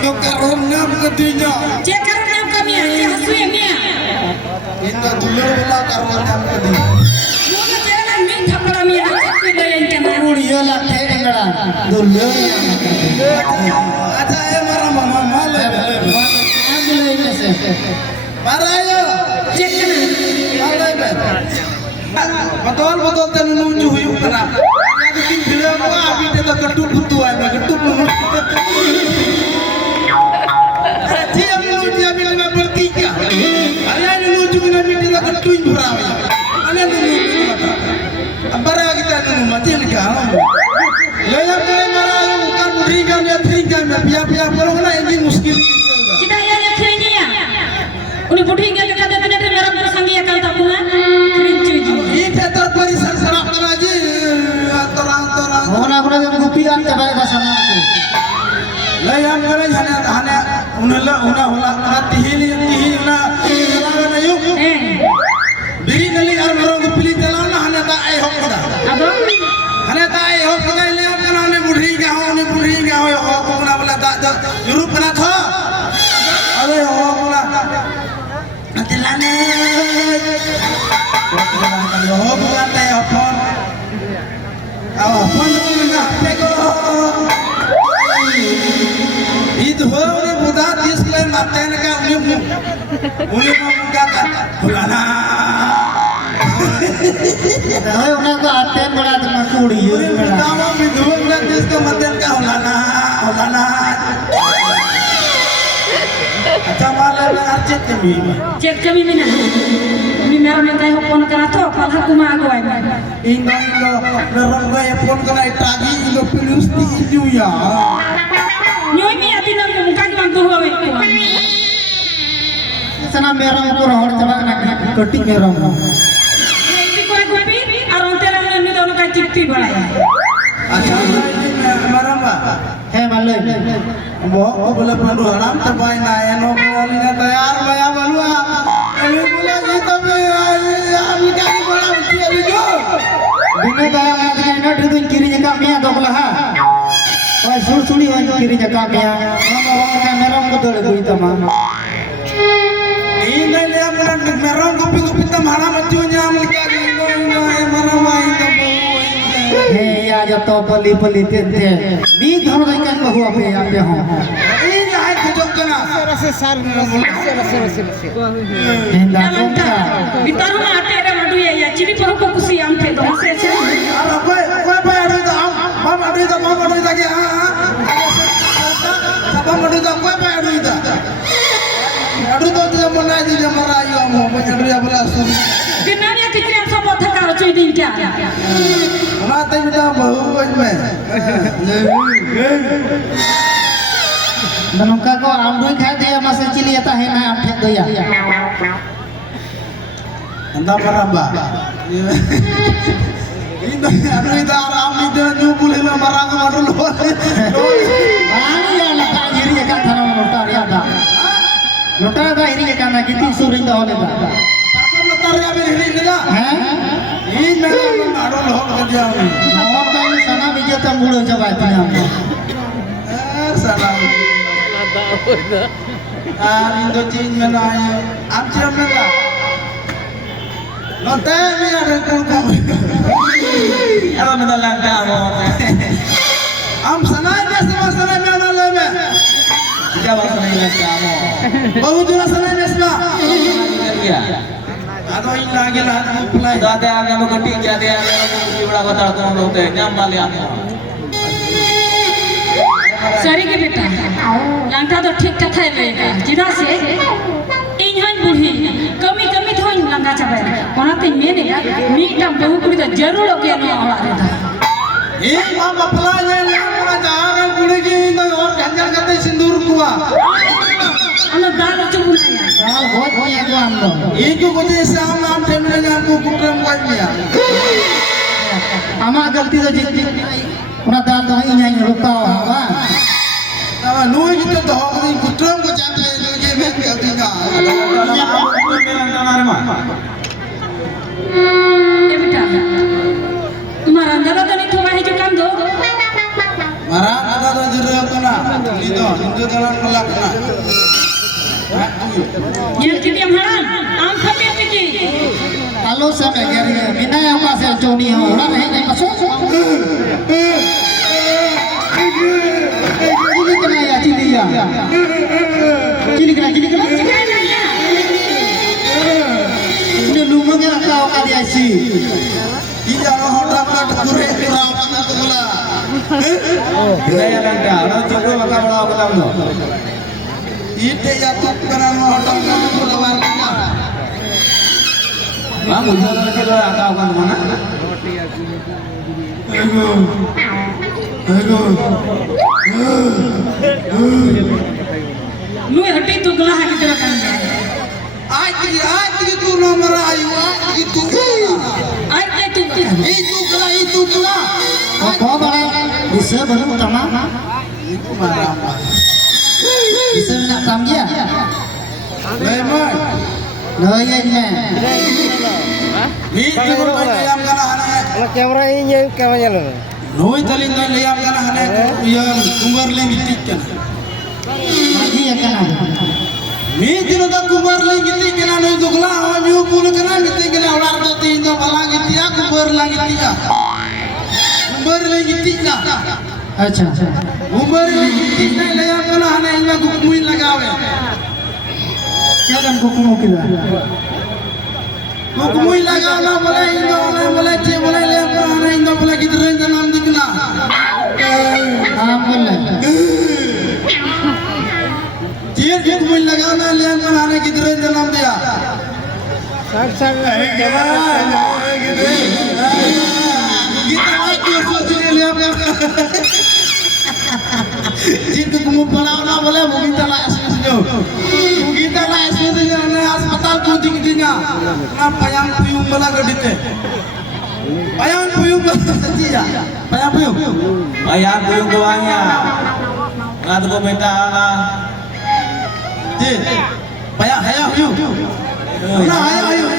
Indo karena ketinya. Cek karena kami aja hasunya. Indo dulur bola karena ketinya. Mula jalan min thapra mi aja yang kena. Kuliah lah teh enggak dulur. Ada marah mama malah. Ambil ini sih. Marah yo. Cek kena. Betul betul ternuju yuk kena. Yang bikin film apa? Kita tak ketup butuhan, ketup dia bilang bertiga. Ada nuju nabi kita ketuin berapa? Ada nuju kata. Ambara kita nuju mati legal. Lepas itu marah yang bukan berikan dia terikan biar kalau kena ini muskil. Kita yang kayaknya ya. Uni budi enggak kata tadi merah bersanggi akan tak pula. Kerincu. Ini terperisan serap aja. Orang. Orang yang gupian coba ke sana. Lah yang mana hanya una tihili una yuk. Beri nali ar merong pilih jalan hanya tak hok pada. Abang. Hanya tak hok pada ini kan hanya budhi ga ho hok una bola tak Europe kena tha. Ade hok bola. Nanti lana. Hok bola tak hok. Phone tu mana pego. Itu orang muda disclaim matanya kan uni muka kan hulana. Tahu orang tu aten bela dengan kuliah. Kamu bidu orang disco matanya kan hulana. Macam mana arcet kami? Cek kami mina. Ini merah minta hopon kena tu, kalau aku mah aku ay. Indo nerang gaya pun kena itagi Indo pilus di Indo ya. Nyoi mi ati nang muka di mantu hawe. Sana merah itu orang coba nak ketik merah. Ini kau gupi, arang terang ni dah nak cipti balai. Asal ini maramba. Hei malu. Bawa bola pandu haram terbaik naya no bolanya tayar baya balua. Ini bola kita kami kali bola mesti ada jo. Bina daya mengatakan ini tu kiri jaka miya doklah ha. Wah suri kiri jaka miya. Orang kamera betul itu mah. Ini dia bukan merong kopi tamara macunya mereka ini maramba itu. Hei ya jatuh peli tente. Ni dhano ikan bahu apa ya ho. Ini hai kejok kena. Hendak Dalam kota. bitaru na ate ada madu ya, ciri paru kusi ampe dong sece. Ara koi ada itu mam ada itu lagi Sabang ada itu koi ada itu. Ada itu dia mana dia merayu amu macam dia berasal. Kenanya kecil yang sabot thakar cuy din kya. Mata itu bahu aja. Menungka ko amdui khai dia masa cili eta he na apek doya. Entah maramba. Ini ada itu aram itu nyubul hilang marang madul. Ani ya nak iri ya kan thana nota ya da. Nota da iri ya kan gitu suring da ole da. Parkam letar ya beri ini dah. Hah? Ini memang madul hok kerja ini. Nawar da ini sana biji ta mulo coba tina. Salam. Indo cing menaya. Amcia mena. Nota ni ada kau. Ada mena langka mo. Am sanai mena lebe. Jawab sanai langka mo. Bahu tu sanai mesma. Atau ini lagi lah mulai. Ada yang mau ketik, ada yang mau bela kota kau mau teh nyam balian. Sorry ke beta. Langkah tu ठीक कथा है बेटा. जिदा से engine बुढ़ी कमी थोड़ी langkah capai. Orang tu mana ya? Minta bahu kuri tu जरूर ओके ना orang itu. Ini mama pelanya yang mana jangan kulit ini orang ganjar kata sindur tua. Anak dalam cukup naya. Al hot ya ko amdo. Iku kudu sama amtemnya yang aku kutem kanya. Ama galti da jit. Una dal do inya ruka wa. Nama nuai kita dah ini kutem ko jangan ini men kau tinggal. Ya beta. Maranda tu ni tu mahal juga tu. Marah ada jero kena. Itu itu dalam melakna. Yang kita malam, am kami pergi. Halo sampai gari bina yang pasal Joni orang ini masuk. Cili kena ya cili ya. Cili kena. Ini lumanya kau kali asi. Iya loh hodak nak kurang kurang apa tu pula. Kita yang langka, orang cukup maka berapa petang tu. Ite ya tu kerana hodak nak kurang kita. Kamu jangan kecil lah, kau kan mana? Lu hati tu gelah kita kan. Aji tu nomor ayu, aji tu gelah. Aje tu. Itu gelah. Kau boleh bisa baru utama. Itu marah. Bisa nak tamgia. Lemon. Naya ini. Itu yang kana hana. Kamera ini yang kamarnya loh. Noi talin dan liam kana hana yang kumbar lengitik kana. Lagi yang kanan. Dino da kumbar lengitik kana noi dugla hanyu pun kana mitik kana ular do tin do balangitik ya kumbar lengitik ya. Kumbar lengitik na. Acha. Kumbar lengitik na liam kana hana inna gukmuin lagawe. क्या kan kuku kita? Gukmuin lagawe boleh indo boleh ce boleh liam kana hana indo boleh gidren janam dikna. boleh. Dia gukmuin lagawe na liam kana hana gidren janam dia. Sang Kita lagi soalnya liam liam. Jitu kamu pulang na boleh kita lah esoknya. Kita lah esoknya na hospital tu tingginya. Na payang puyung bala gadite. Payang puyung bala saja. Payang puyung. Ayah puyung doanya. Ngadu ko minta lah. Ji. Payang hayang puyung. Na hayang hayang.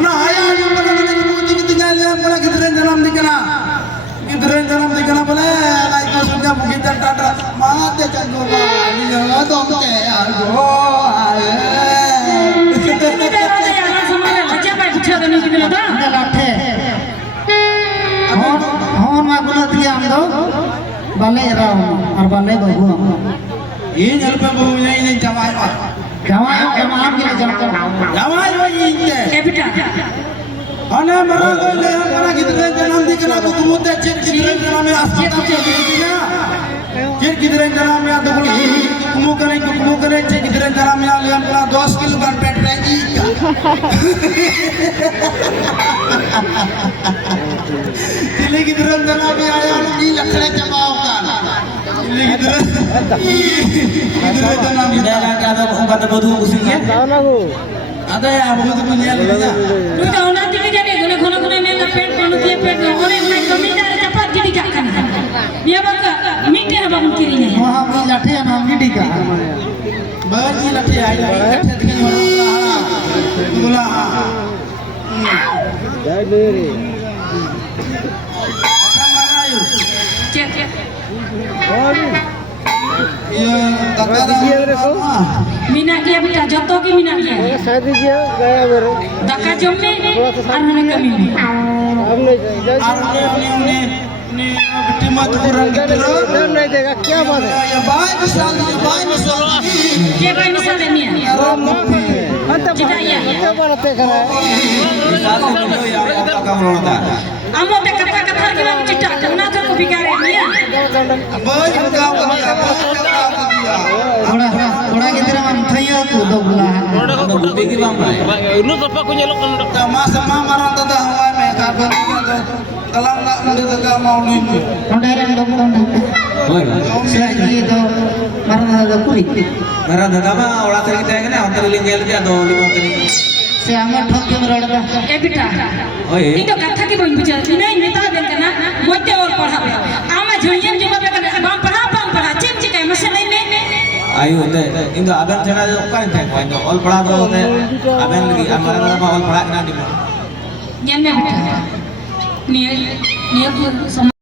Na hayang hayang bala gadite tingginya liam bala gidren dalam dikena. Gidren dalam dikena boleh. Like sudah mungkin tanda mate jangan mani jangan dong ago Ini dah ada yang sama ada aja baik bicara dengan kita dah. Ada lathe. Hon ma guna tiya am do. Balai ram ar balai bahu. ini jalpa bahunya ini jamai pak Jamaah kita jangan. jamai pak ini Beta. ane marah le hamaरा gidren janam dikena ko kumute cek gidren janam me hospital ke dikena cek gidren janam me ado kumu kare cek gidren janam me lian pula 10 kilo kan pet lagi Dili gidren janam me aya ni lakhre jamao kan Dili gidren janam me Kita langka ada umpat bodu musiknya. Tahun aku. ada ya abu tu punya linya Lu tahu nanti kita ni guna mereka pet kalau dia pet orang yang kami dah cepat jadi kan. Dia baka minta apa pun kirinya. Wah mi lathe ya nam di ka. baji lathe ai lathe dikena gula Jai diri. marayu Cek. iya kakak dah Mina dia beta joto ki mina dia. Saya dia gaya baru. Daka jomme arhane kami. हमने ni betul mah kurang gitu नाम नहीं देगा क्या बात है ya baik misal Dia baik misalnya ni. Kita ya. क्या बात है कर रहा है Misal itu yang apa kamu nonton? Amo te kata-kata kita cita kena tu ko bigare ni. baik kau dia Thora kita man thaya tu do bula. Ada bukti ki bang Bray? sama sama marah tanda hawa me kapan kalau nak mendekat mau lu Ondaran do bula. Oi. Saya itu marah do kuri. Karena datama orang sering kita yang ni antar linggel dia atau lima kali. Saya amat thok ke merada. Beta. Oh iya. Itu kata ki boin bicara. Ini minta dan kena mote or paham. Ama jodiam jumpa bekan bang paham. Cik cik masalah ini. Ayo te, Indo aben cina tu kan cek kau Indo all pernah tu te, aben lagi amaran apa all pernah kena di mana? Jangan beta. Ni aku sama